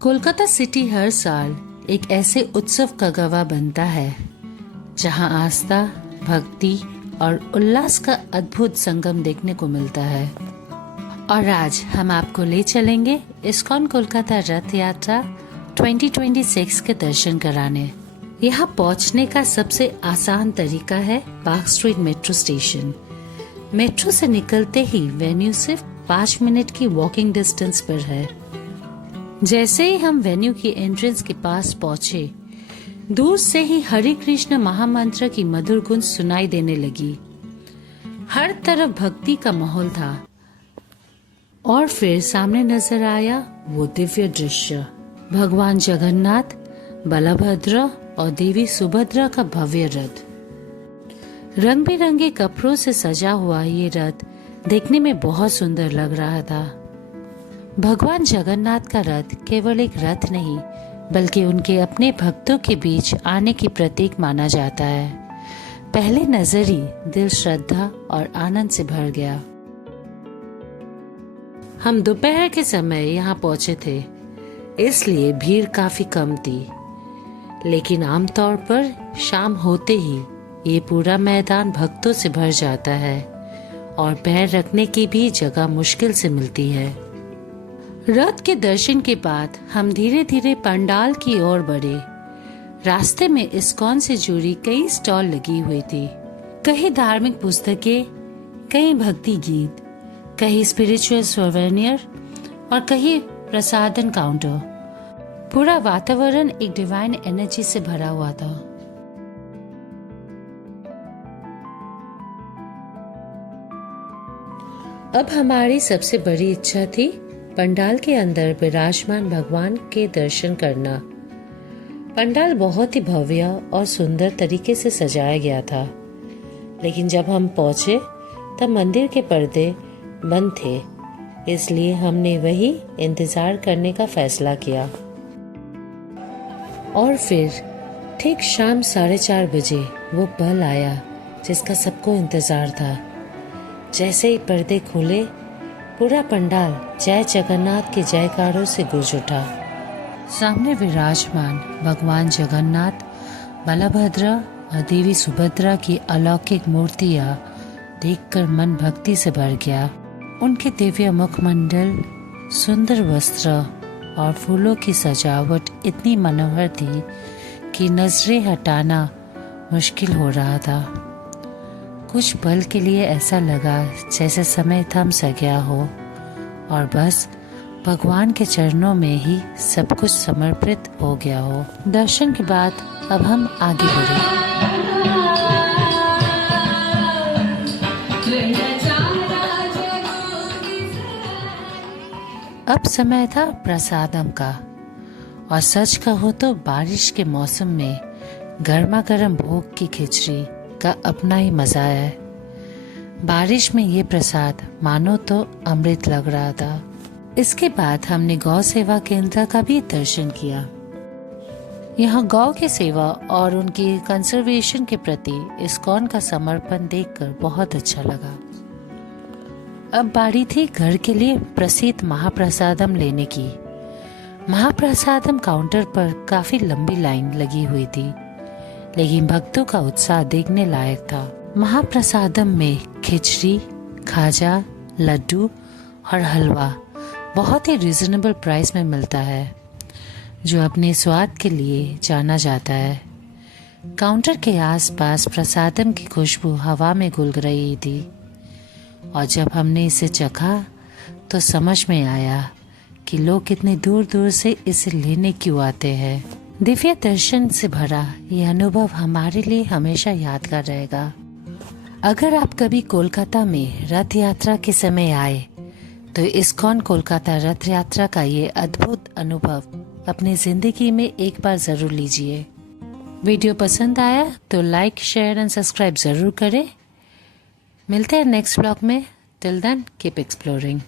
Kolkata city हर साल एक ऐसे उत्सव का गवाह बनता है जहां आस्था, भक्ति और उल्लास का अद्भुत संगम देखने को मिलता है। और आज हम आपको ले चलेंगे इस्कॉन कोलकाता रथ यात्रा 2026 के दर्शन कराने। यहाँ पहुँचने का सबसे आसान तरीका है park street metro station. Metro से निकलते ही वेन्यू सिर्फ 5 मिनट की वॉकिंग डिस्टेंस पर है। जैसे ही हम वेन्यू की एंट्रेंस के पास पहुंचे, दूर से ही हरे कृष्ण महामंत्र की मधुर गूंज सुनाई देने लगी। हर तरफ भक्ति का माहौल था और फिर सामने नजर आया वो दिव्य दृश्य, भगवान जगन्नाथ, बलभद्र और देवी सुभद्रा का भव्य रथ। रंग बिरंगे कपड़ों से सजा हुआ ये रथ देखने में बहुत सुंदर लग रहा था। भगवान जगन्नाथ का रथ केवल एक रथ नहीं, बल्कि उनके अपने भक्तों के बीच आने की प्रतीक माना जाता है। पहले नजर ही दिल श्रद्धा और आनंद से भर गया। हम दोपहर के समय यहाँ पहुंचे थे, इसलिए भीड़ काफी कम थी। लेकिन आमतौर पर शाम होते ही ये पूरा मैदान भक्तों से भर जाता है और पैर रखने की भी जगह मुश्किल से मिलती है। रथ के दर्शन के बाद हम धीरे धीरे पंडाल की ओर बढ़े। रास्ते में इस्कॉन से जुड़ी कई स्टॉल लगी हुई थी। कहीं धार्मिक पुस्तकें, कहीं भक्ति गीत, कहीं स्पिरिचुअल सोवेनियर और कहीं प्रसादन काउंटर। पूरा वातावरण एक डिवाइन एनर्जी से भरा हुआ था। अब हमारी सबसे बड़ी इच्छा थी पंडाल के अंदर विराजमान भगवान के दर्शन करना। पंडाल बहुत ही भव्य और सुंदर तरीके से सजाया गया था, लेकिन जब हम पहुंचे तब मंदिर के पर्दे बंद थे, इसलिए हमने वही इंतजार करने का फैसला किया। और फिर ठीक शाम 4:30 बजे वो पल आया जिसका सबको इंतजार था। जैसे ही पर्दे खुले, पूरा पंडाल जय जगन्नाथ के जयकारों से गूंज उठा। सामने विराजमान भगवान जगन्नाथ, बलभद्र और देवी सुभद्रा की अलौकिक मूर्तियां देखकर मन भक्ति से भर गया। उनके दिव्य मुखमंडल, सुंदर वस्त्र और फूलों की सजावट इतनी मनोहर थी कि नजरें हटाना मुश्किल हो रहा था। कुछ पल के लिए ऐसा लगा जैसे समय थम सा गया हो और बस भगवान के चरणों में ही सब कुछ समर्पित हो गया हो। दर्शन के बाद अब हम आगे बढ़े। अब समय था प्रसादम का, और सच कहो तो बारिश के मौसम में गर्मा गर्म भोग की खिचड़ी का अपना ही मजा है। बारिश में ये प्रसाद मानो तो अमृत लग रहा था। इसके बाद हमने गौ सेवा केंद्र का भी दर्शन किया। यहाँ गौ की सेवा और उनकी कंजर्वेशन के प्रति इस्कॉन का समर्पण देखकर बहुत अच्छा लगा। अब बारी थी घर के लिए प्रसिद्ध महाप्रसादम लेने की। महाप्रसादम काउंटर पर काफी लंबी लाइन लगी हुई थी, लेकिन भक्तों का उत्साह देखने लायक था। महाप्रसादम में खिचड़ी, खाजा, लड्डू और हलवा बहुत ही रिजनेबल प्राइस में मिलता है, जो अपने स्वाद के लिए जाना जाता है। काउंटर के आसपास प्रसादम की खुशबू हवा में घुल रही थी, और जब हमने इसे चखा तो समझ में आया कि लोग कितने दूर दूर से इसे लेने क्यों आते हैं। दिव्य दर्शन से भरा ये अनुभव हमारे लिए हमेशा यादगार रहेगा। अगर आप कभी कोलकाता में रथ यात्रा के समय आए तो इस्कॉन कोलकाता रथ यात्रा का ये अद्भुत अनुभव अपनी जिंदगी में एक बार जरूर लीजिए। वीडियो पसंद आया तो लाइक, शेयर एंड सब्सक्राइब जरूर करें। मिलते हैं नेक्स्ट ब्लॉग में। Till then keep exploring.